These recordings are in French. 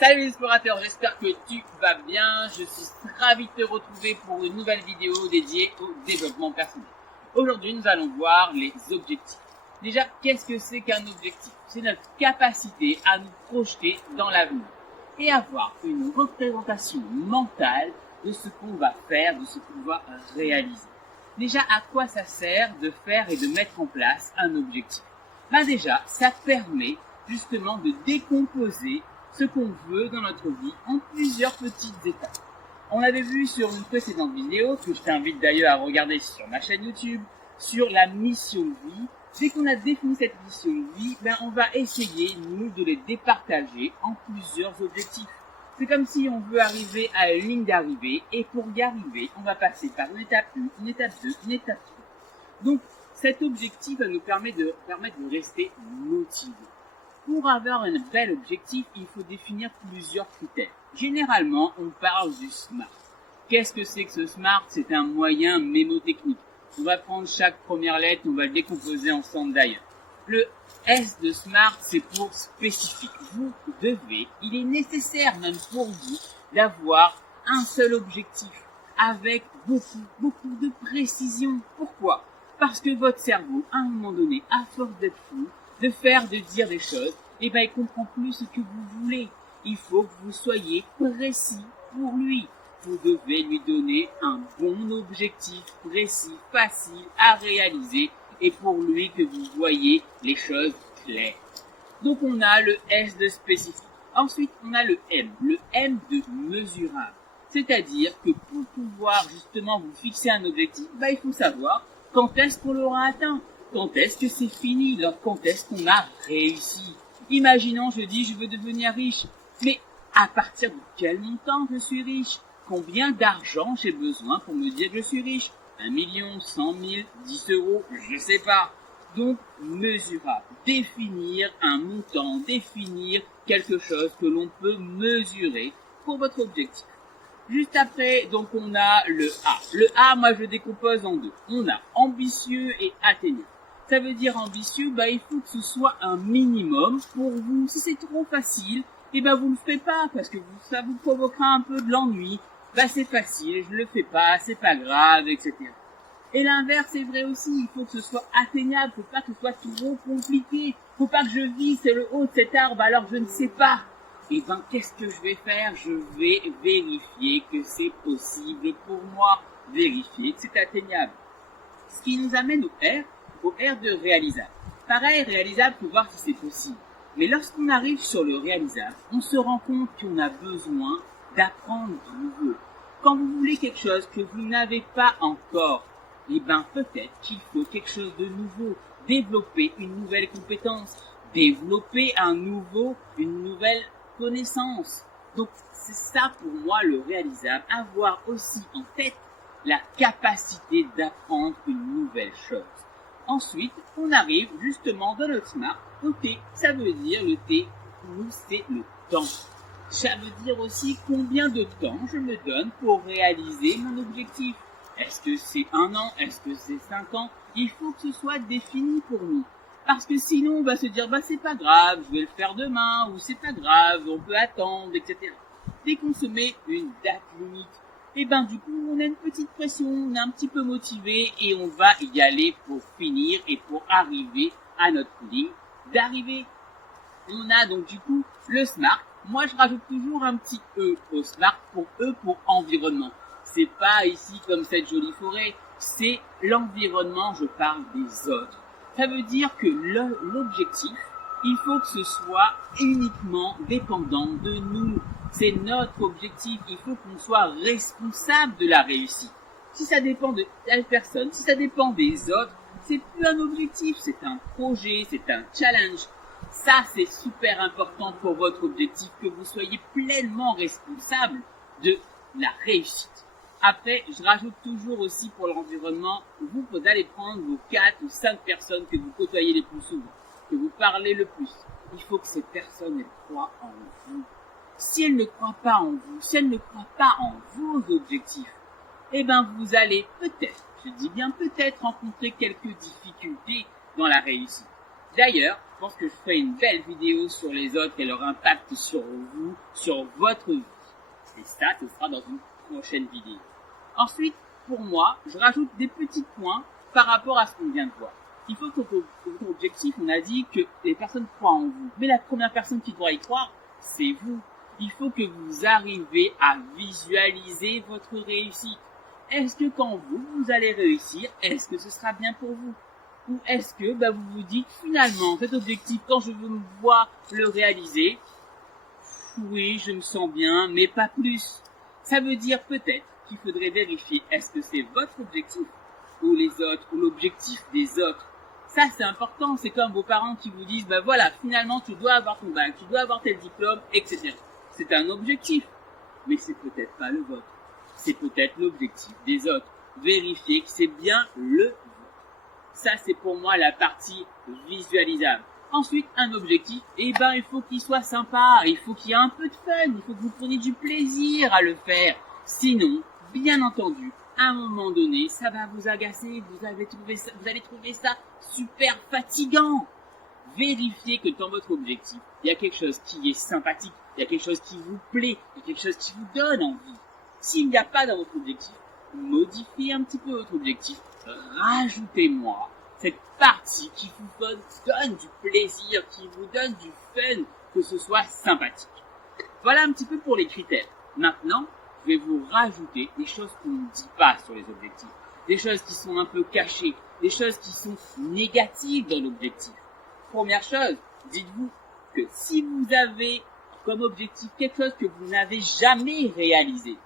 Salut les explorateurs, j'espère que tu vas bien. Je suis ravi de te retrouver pour une nouvelle vidéo dédiée au développement personnel. Aujourd'hui, nous allons voir les objectifs. Déjà, qu'est-ce que c'est qu'un objectif? C'est notre capacité à nous projeter dans l'avenir et avoir une représentation mentale de ce qu'on va faire, de ce qu'on va réaliser. Déjà, à quoi ça sert de faire et de mettre en place un objectif? Déjà, ça permet justement de décomposer ce qu'on veut dans notre vie en plusieurs petites étapes. On avait vu sur une précédente vidéo, que je t'invite d'ailleurs à regarder sur ma chaîne YouTube, sur la mission de vie. Dès qu'on a défini cette mission de vie, on va essayer, nous, de les départager en plusieurs objectifs. C'est comme si on veut arriver à une ligne d'arrivée, et pour y arriver, on va passer par une étape 1, une étape 2, une étape 3. Donc, cet objectif va nous permettre de rester motivés. Pour avoir un bel objectif, il faut définir plusieurs critères. Généralement, on parle du SMART. Qu'est-ce que c'est que ce SMART? C'est un moyen mémotechnique. On va prendre chaque première lettre, on va le décomposer ensemble d'ailleurs. Le S de SMART, c'est pour spécifique. Vous devez, il est nécessaire même pour vous, d'avoir un seul objectif avec beaucoup de précision. Pourquoi? Parce que votre cerveau, à un moment donné, à force d'être fou, de faire, de dire des choses, il comprend plus ce que vous voulez. Il faut que vous soyez précis pour lui. Vous devez lui donner un bon objectif précis, facile à réaliser et pour lui que vous voyez les choses claires. Donc on a le S de spécifique. Ensuite on a le M de mesurable. C'est-à-dire que pour pouvoir justement vous fixer un objectif, il faut savoir quand est-ce qu'on l'aura atteint. Quand est-ce que c'est fini? Quand est-ce qu'on a réussi? Imaginons, je dis, je veux devenir riche. Mais à partir de quel montant je suis riche? Combien d'argent j'ai besoin pour me dire que je suis riche? 1 million, 100 000, 10 euros, je sais pas. Donc, mesurable. Définir un montant, définir quelque chose que l'on peut mesurer pour votre objectif. Juste après, donc on a le A. Le A, moi je le décompose en deux. On a ambitieux et atteignable. Ça veut dire ambitieux, il faut que ce soit un minimum pour vous. Si c'est trop facile, vous le faites pas parce que ça vous provoquera un peu de l'ennui. C'est facile, je le fais pas, c'est pas grave, etc. Et l'inverse est vrai aussi, il faut que ce soit atteignable, faut pas que ce soit trop compliqué. Faut pas que je vise le haut de cet arbre alors je ne sais pas. Qu'est-ce que je vais faire? Je vais vérifier que c'est possible pour moi, vérifier que c'est atteignable. Ce qui nous amène au R de réalisable. Pareil, réalisable pour voir si c'est possible. Mais lorsqu'on arrive sur le réalisable, on se rend compte qu'on a besoin d'apprendre du nouveau. Quand vous voulez quelque chose que vous n'avez pas encore, peut-être qu'il faut quelque chose de nouveau, développer une nouvelle compétence, développer une nouvelle connaissance. Donc c'est ça pour moi le réalisable, avoir aussi en tête la capacité d'apprendre une nouvelle chose. Ensuite, on arrive justement dans notre SMART au T. Ça veut dire le T, pour nous c'est le temps. Ça veut dire aussi combien de temps je me donne pour réaliser mon objectif. Est-ce que c'est 1 an? Est-ce que c'est 5 ans? Il faut que ce soit défini pour nous. Parce que sinon, on va se dire, c'est pas grave, je vais le faire demain, ou c'est pas grave, on peut attendre, etc. Dès qu'on se met une date limite, du coup, on a une petite pression, on est un petit peu motivé, et on va y aller pour finir et pour arriver à notre ligne d'arrivée. On a donc du coup le SMART. Moi, je rajoute toujours un petit E au SMART pour E pour environnement. C'est pas ici comme cette jolie forêt, c'est l'environnement, je parle des autres. Ça veut dire que l'objectif, il faut que ce soit uniquement dépendant de nous. C'est notre objectif, il faut qu'on soit responsable de la réussite. Si ça dépend de telle personne, si ça dépend des autres, c'est plus un objectif, c'est un projet, c'est un challenge. Ça, c'est super important pour votre objectif, que vous soyez pleinement responsable de la réussite. Après, je rajoute toujours aussi pour l'environnement, vous allez prendre vos 4 ou 5 personnes que vous côtoyez les plus souvent, que vous parlez le plus. Il faut que ces personnes elles croient en vous. Si elles ne croient pas en vous, si elles ne croient pas en vos objectifs, vous allez peut-être, je dis bien peut-être, rencontrer quelques difficultés dans la réussite. D'ailleurs, je pense que je ferai une belle vidéo sur les autres et leur impact sur vous vous, sur votre vie. Et ça, ce sera dans une prochaine vidéo. Ensuite, pour moi, je rajoute des petits points par rapport à ce qu'on vient de voir. Il faut que votre objectif, on a dit que les personnes croient en vous. Mais la première personne qui doit y croire, c'est vous. Il faut que vous arrivez à visualiser votre réussite. Est-ce que quand vous allez réussir, est-ce que ce sera bien pour vous? Ou est-ce que vous vous dites finalement, cet objectif, quand je veux me voir le réaliser, oui, je me sens bien, mais pas plus. Ça veut dire peut-être qu'il faudrait vérifier, est-ce que c'est votre objectif ou les autres, ou l'objectif des autres. Ça, c'est important. C'est comme vos parents qui vous disent, voilà, finalement, tu dois avoir ton bac, tu dois avoir tel diplôme, etc. C'est un objectif, mais c'est peut-être pas le vôtre. C'est peut-être l'objectif des autres. Vérifiez que c'est bien le vôtre. Ça, c'est pour moi la partie visualisable. Ensuite, un objectif, il faut qu'il soit sympa, il faut qu'il y ait un peu de fun, il faut que vous preniez du plaisir à le faire. Sinon, bien entendu, à un moment donné, ça va vous agacer, vous allez trouver ça super fatigant. Vérifiez que dans votre objectif, il y a quelque chose qui est sympathique, il y a quelque chose qui vous plaît, il y a quelque chose qui vous donne envie. S'il n'y a pas dans votre objectif, modifiez un petit peu votre objectif, rajoutez-moi cette partie qui vous donne du plaisir, qui vous donne du fun, que ce soit sympathique. Voilà un petit peu pour les critères. Maintenant, je vais vous rajouter des choses qu'on ne dit pas sur les objectifs, des choses qui sont un peu cachées, des choses qui sont négatives dans l'objectif. Première chose, dites-vous que si vous avez comme objectif quelque chose que vous n'avez jamais réalisé,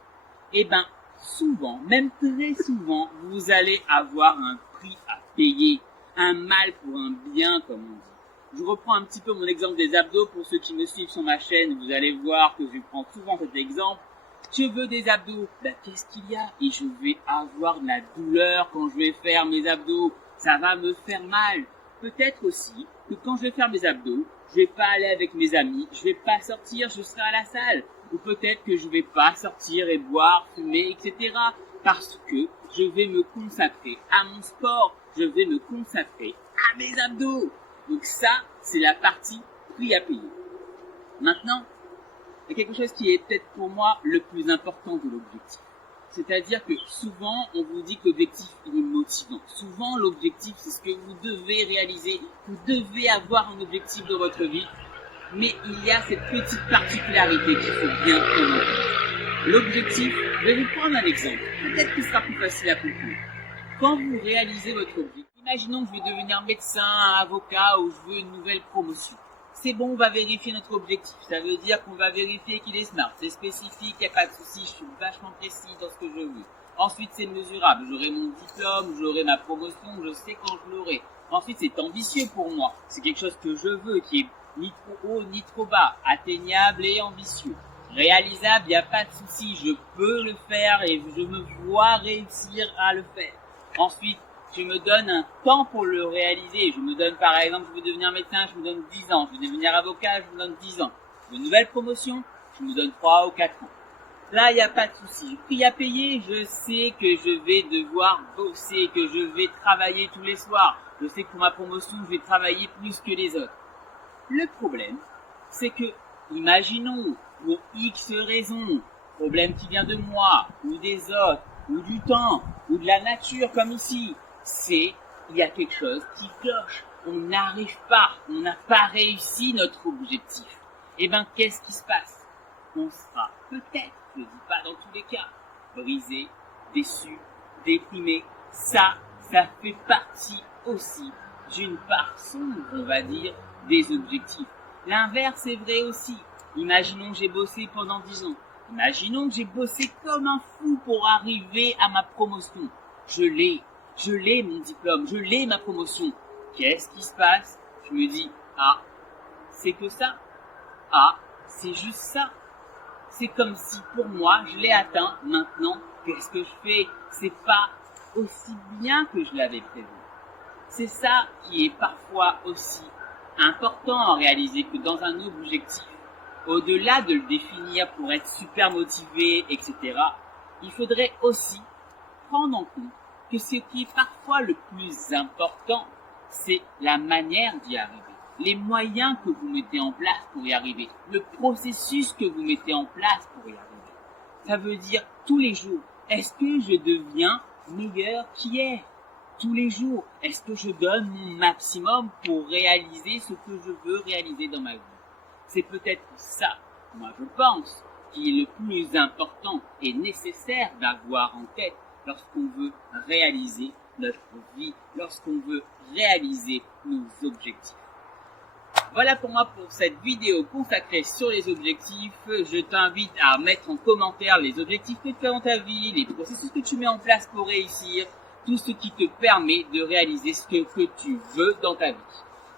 souvent, même très souvent, vous allez avoir un prix à payer, un mal pour un bien, comme on dit. Je reprends un petit peu mon exemple des abdos. Pour ceux qui me suivent sur ma chaîne, vous allez voir que je prends souvent cet exemple. Je veux des abdos. Qu'est-ce qu'il y a? Et je vais avoir de la douleur quand je vais faire mes abdos. Ça va me faire mal. Peut-être aussi que quand je vais faire mes abdos, je vais pas aller avec mes amis, je vais pas sortir, je serai à la salle. Ou peut-être que je vais pas sortir et boire, fumer, etc. Parce que je vais me consacrer à mon sport, je vais me consacrer à mes abdos. Donc ça, c'est la partie prix à payer. Maintenant, il y a quelque chose qui est peut-être pour moi le plus important de l'objectif. C'est-à-dire que souvent, on vous dit que l'objectif, il est motivant. Souvent, l'objectif, c'est ce que vous devez réaliser. Vous devez avoir un objectif dans votre vie. Mais il y a cette petite particularité qu'il faut bien prendre en compte. L'objectif, je vais vous prendre un exemple. Peut-être qu'il sera plus facile à comprendre. Quand vous réalisez votre objectif, imaginons que je veux devenir médecin, avocat ou je veux une nouvelle promotion. C'est bon, on va vérifier notre objectif. Ça veut dire qu'on va vérifier qu'il est smart, c'est spécifique, il n'y a pas de souci, je suis vachement précis dans ce que je veux. Ensuite, c'est mesurable. J'aurai mon diplôme, j'aurai ma promotion, je sais quand je l'aurai. Ensuite, c'est ambitieux pour moi. C'est quelque chose que je veux, qui est ni trop haut, ni trop bas, atteignable et ambitieux. Réalisable, il n'y a pas de souci, je peux le faire et je me vois réussir à le faire. Ensuite, je me donne un temps pour le réaliser. Je me donne, par exemple, je veux devenir médecin, je me donne 10 ans. Je veux devenir avocat, je me donne 10 ans. Je veux une nouvelle promotion, je me donne 3 ou 4 ans. Là, il n'y a pas de souci. Prix à payer, je sais que je vais devoir bosser, que je vais travailler tous les soirs. Je sais que pour ma promotion, je vais travailler plus que les autres. Le problème, c'est que, imaginons, pour X raisons, problème qui vient de moi, ou des autres, ou du temps, ou de la nature comme ici, il y a quelque chose qui cloche. On n'arrive pas, on n'a pas réussi notre objectif. Qu'est-ce qui se passe? On sera peut-être, je ne dis pas dans tous les cas, brisé, déçu, déprimé. Ça fait partie aussi d'une part sombre, on va dire, des objectifs. L'inverse est vrai aussi. Imaginons que j'ai bossé pendant 10 ans. Imaginons que j'ai bossé comme un fou pour arriver à ma promotion. Je l'ai mon diplôme, je l'ai ma promotion. Qu'est-ce qui se passe? Je me dis, c'est que ça. C'est juste ça. C'est comme si pour moi, je l'ai atteint. Maintenant, qu'est-ce que je fais? C'est pas aussi bien que je l'avais prévu. C'est ça qui est parfois aussi important à réaliser, que dans un objectif, au-delà de le définir pour être super motivé, etc., il faudrait aussi prendre en compte que ce qui est parfois le plus important, c'est la manière d'y arriver. les moyens que vous mettez en place pour y arriver, le processus que vous mettez en place pour y arriver. Ça veut dire tous les jours, est-ce que je deviens meilleur qu'hier? Tous les jours, est-ce que je donne mon maximum pour réaliser ce que je veux réaliser dans ma vie? C'est peut-être ça, moi je pense, qui est le plus important et nécessaire d'avoir en tête lorsqu'on veut réaliser notre vie, lorsqu'on veut réaliser nos objectifs. Voilà pour moi pour cette vidéo consacrée sur les objectifs. Je t'invite à mettre en commentaire les objectifs que tu as dans ta vie, les processus que tu mets en place pour réussir, tout ce qui te permet de réaliser ce que tu veux dans ta vie.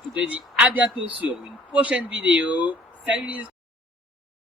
Je te dis à bientôt sur une prochaine vidéo. Salut les